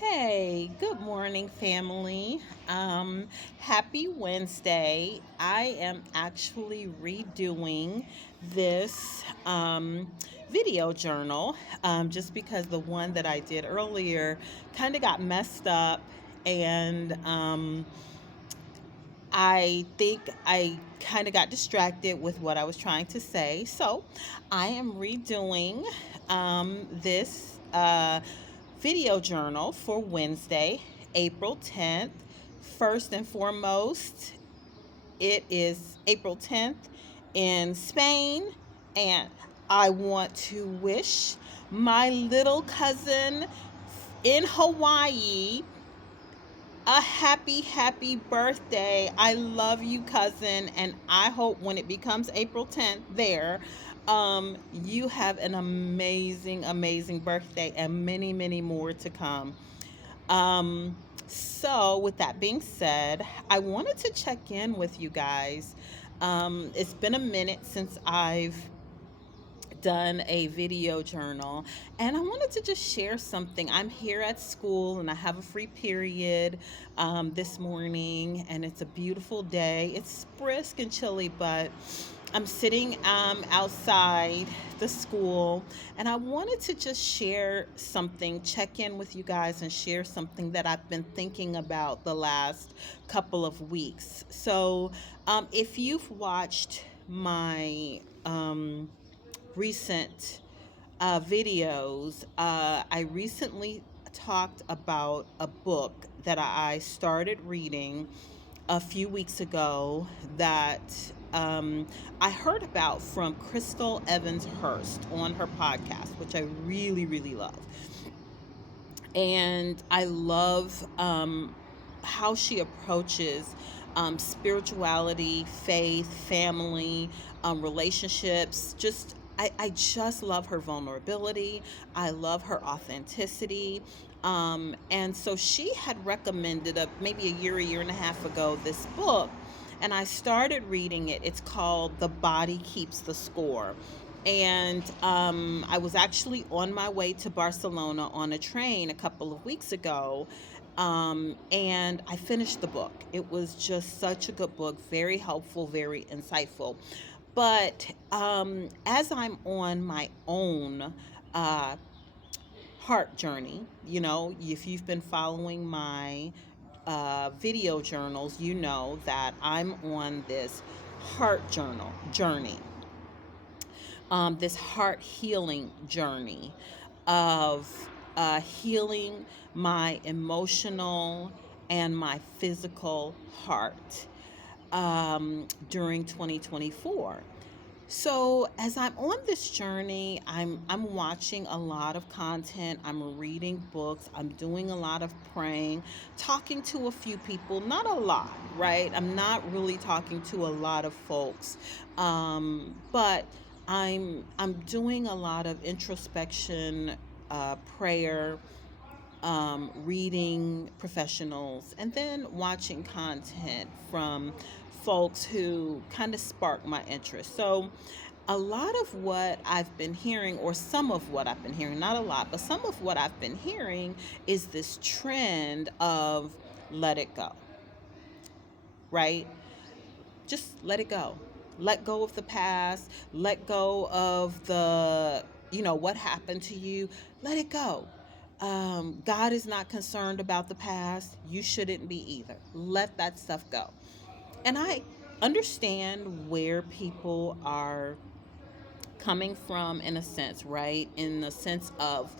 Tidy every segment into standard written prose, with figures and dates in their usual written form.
Hey, good morning, family. Happy Wednesday. I am actually redoing this video journal just because the one that I did earlier kind of got messed up, and I think I kind of got distracted with what I was trying to say. So I am redoing this video journal for Wednesday, April 10th. First and foremost, it is April 10th in Spain, and I want to wish my little cousin in Hawaii a happy birthday. I love you, cousin, and I hope when it becomes April 10th there, you have an amazing birthday and many more to come. Um, so with that being said, I wanted to check in with you guys. It's been a minute since I've done a video journal, and I wanted to just share something. I'm here at school and I have a free period this morning, and it's a beautiful day. It's brisk and chilly, but I'm sitting outside the school, and I wanted to just share something, check in with you guys, and share something that I've been thinking about the last couple of weeks. So, if you've watched my recent videos, I recently talked about a book that I started reading a few weeks ago that um, I heard about from Crystal Evans Hurst on her podcast, which I really love. And I love how she approaches spirituality, faith, family, relationships. I just love her vulnerability. I love her authenticity. And so she had recommended maybe a year and a half ago, this book, and I started reading it. It's called The Body Keeps the Score. And I was actually on my way to Barcelona on a train a couple of weeks ago. And I finished the book. It was just such a good book, very helpful, very insightful. But as I'm on my own uh, heart journey, if you've been following my video journals, you know that I'm on this heart journey, this heart healing journey of healing my emotional and my physical heart during 2024. So as I'm on this journey, I'm watching a lot of content, I'm reading books, I'm doing a lot of praying, talking to a few people, not a lot, right? I'm not really talking to a lot of folks. But I'm doing a lot of introspection, prayer, reading professionals, and then watching content from folks who kind of spark my interest. So, a lot of what I've been hearing, or some of what I've been hearing, not a lot, but some of what I've been hearing is this trend of let it go, right? Just let it go. Let go of the past, let go of what happened to you. Let it go. God is not concerned about the past. You shouldn't be either. Let that stuff go. And I understand where people are coming from, in a sense, right? In the sense of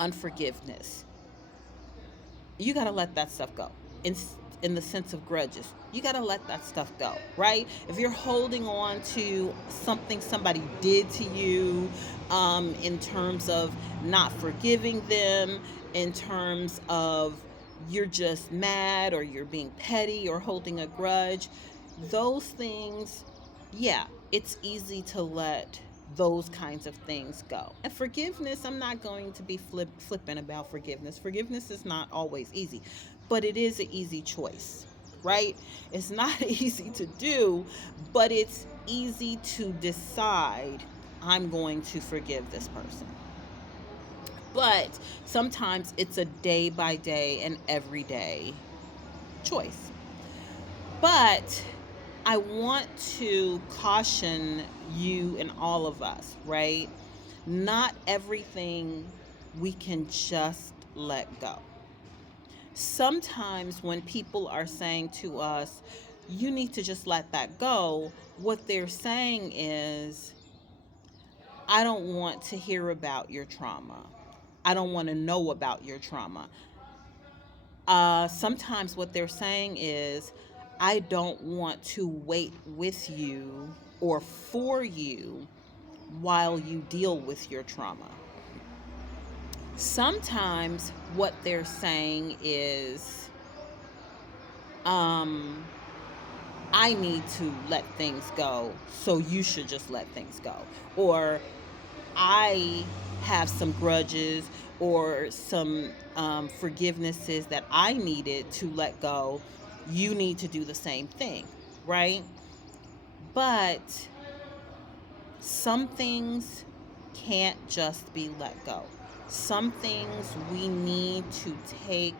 unforgiveness. You got to let that stuff go. In the sense of grudges, you got to let that stuff go, right? If you're holding on to something somebody did to you, in terms of not forgiving them, in terms of you're just mad or you're being petty or holding a grudge, those things, yeah, it's easy to let those kinds of things go. And forgiveness, I'm not going to be flippant about forgiveness. Forgiveness is not always easy, but it is an easy choice, right? It's not easy to do, but it's easy to decide I'm going to forgive this person. But sometimes it's a day by day and everyday choice. But I want to caution you and all of us, right? Not everything we can just let go. Sometimes when people are saying to us, you need to just let that go, what they're saying is, I don't want to hear about your trauma. I don't want to know about your trauma. Sometimes what they're saying is, I don't want to wait with you or for you while you deal with your trauma. Sometimes what they're saying is, um, I need to let things go, so you should just let things go. Or I have some grudges or some forgivenesses that I needed to let go. You need to do the same thing, right? But some things can't just be let go. Some things we need to take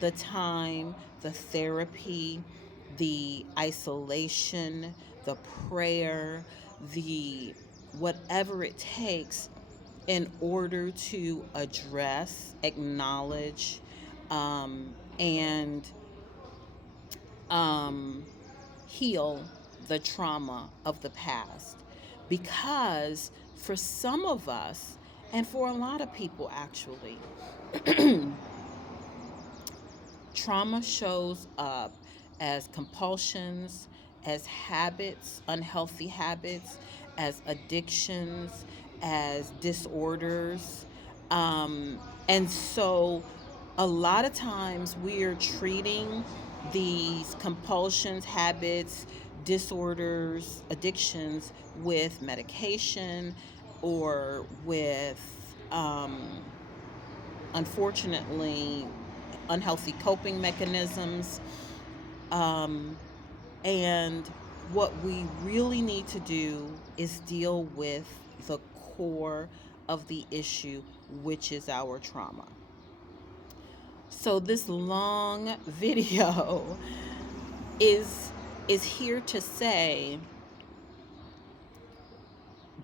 the time, the therapy, the isolation, the prayer, the whatever it takes in order to address, acknowledge, and um, heal the trauma of the past. Because for some of us, and for a lot of people actually, trauma shows up as compulsions, as habits, unhealthy habits, as addictions, as disorders. And so a lot of times we are treating these compulsions, habits, disorders, addictions with medication or with, unfortunately, unhealthy coping mechanisms. Um, and what we really need to do is deal with the core of the issue, which is our trauma. So this long video is is here to say,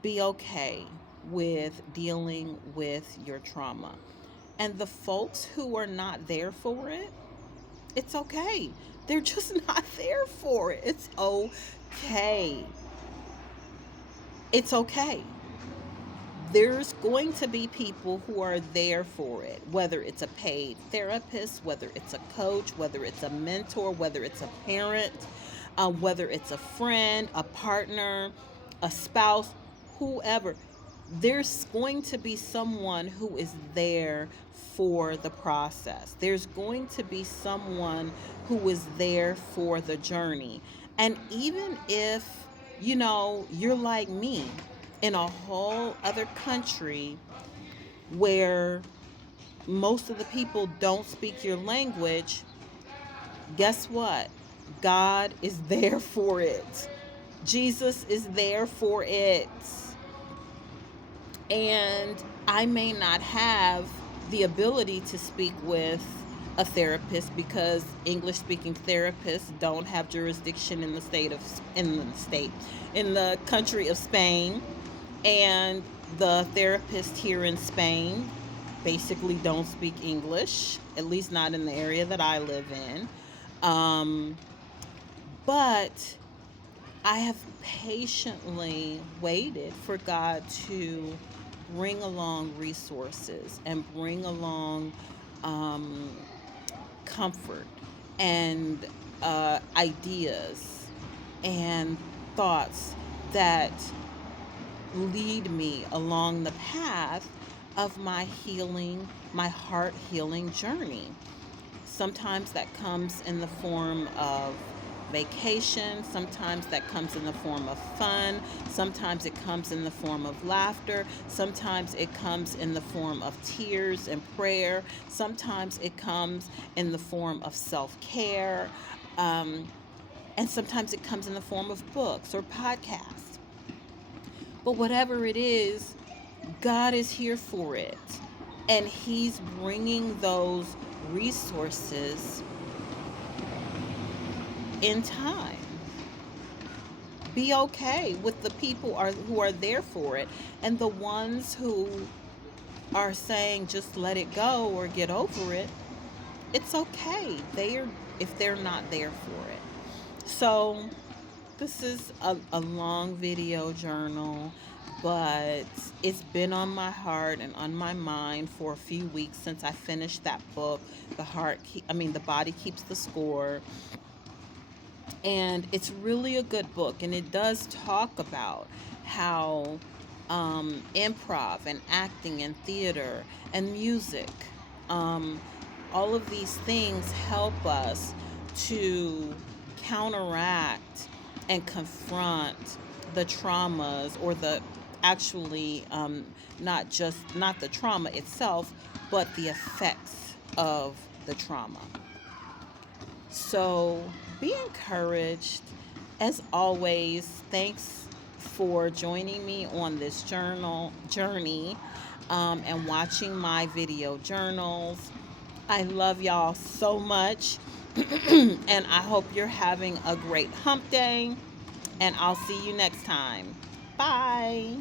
be okay with dealing with your trauma. And the folks who are not there for it, it's okay. They're just not there for it. It's okay. It's okay. There's going to be people who are there for it, whether it's a paid therapist, whether it's a coach, whether it's a mentor, whether it's a parent, whether it's a friend, a partner, a spouse, whoever. There's going to be someone who is there for the process. There's going to be someone who is there for the journey. And even if, you're like me in a whole other country where most of the people don't speak your language, guess what? God is there for it. Jesus is there for it. And I may not have the ability to speak with a therapist because English speaking therapists don't have jurisdiction in the in the country of Spain, and the therapists here in Spain basically don't speak English, at least not in the area that I live in. Um, but I have patiently waited for God to bring along resources and bring along um, comfort and ideas and thoughts that lead me along the path of my healing, my heart healing journey. Sometimes that comes in the form of vacation, sometimes that comes in the form of fun, sometimes it comes in the form of laughter, sometimes it comes in the form of tears and prayer, sometimes it comes in the form of self care, um, and sometimes it comes in the form of books or podcasts. But whatever it is, God is here for it. And he's bringing those resources in time. Be okay with the people who are there for it, and the ones who are saying just let it go or get over it. It's okay. They're if they're not there for it. So this is a long video journal, but it's been on my heart and on my mind for a few weeks since I finished that book. The body keeps the score. And it's really a good book, and it does talk about how improv and acting and theater and music, um, all of these things help us to counteract and confront the traumas, or the actually not the trauma itself, but the effects of the trauma. So be encouraged. As always, thanks for joining me on this journal journey, and watching my video journals. I love y'all so much. And I hope you're having a great hump day. And I'll see you next time. Bye.